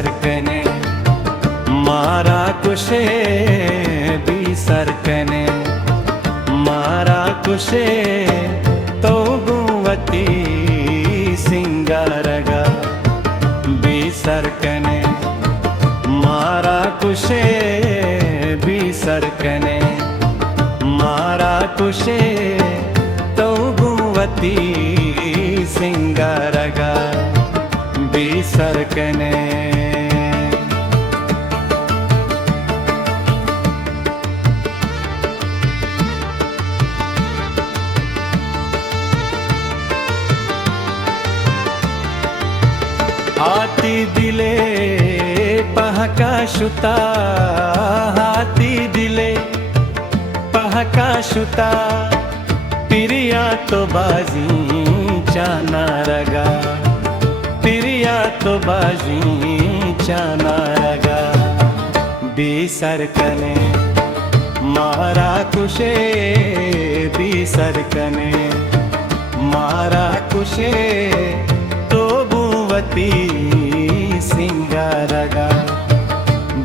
सरकने मारा कुशे भी सरकने मारा कुशे तो गुवती सिंगारगा भी सरकने मारा कुशे भी सरकने मारा कुशे तो गुवती सिंगारगा भी सरकने हाथी दिले पहका शुता हाथी दिले पहका शुता पिरिया तो बाजी चाना रगा पिरिया तो बाजी चाना रगा भी सरकने मारा कुशे भी सरकने मारा कुशे तो बुवती सिंगारगा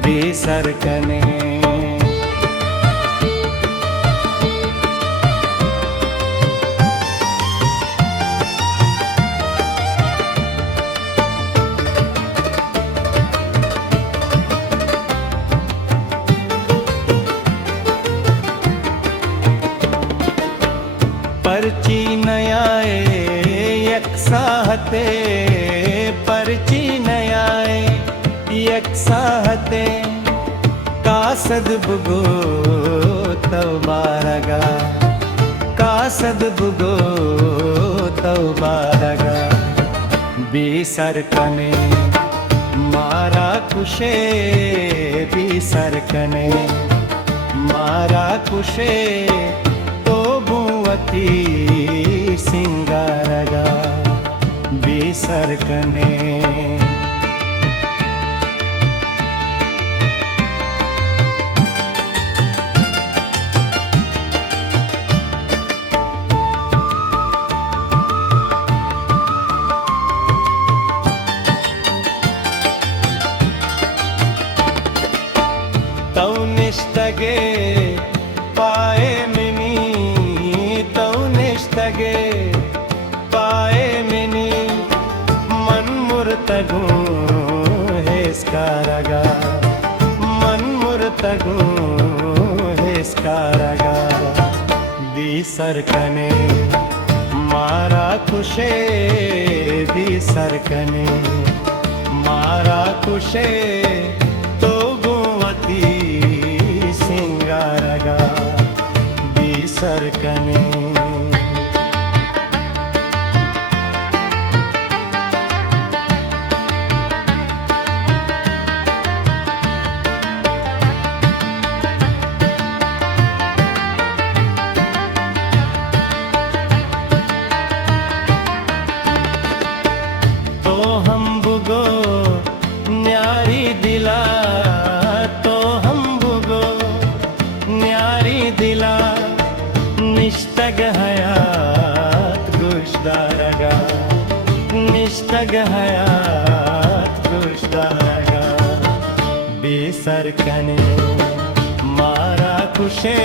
भी सरकने परची नयाए यकसाहते परची नयाए यकसाहते कासद बुगो तौबारगा कासद बुगो तौबारगा भी सरकने मारा कुशे भी सरकने मारा कुशे तो बुवती सिंगारगा भी सरकने तौ निष्ठगे पाए मिनी तौ निष्ठगे पाए मिनी मन मुर्तगु हेस्कारगा मन मुर्तगु हेस्कारगा भी सरकने मारा कुशे भी सरकने मारा कुशे तो गुवती सिंगारगा भी सरकने तो हम बुगो न्यारी दिला तो हम बुगो न्यारी दिला निष्ठग हयात गुशदारगा निष्ठग हयात गुशदारगा भी सरकने मारा कुशे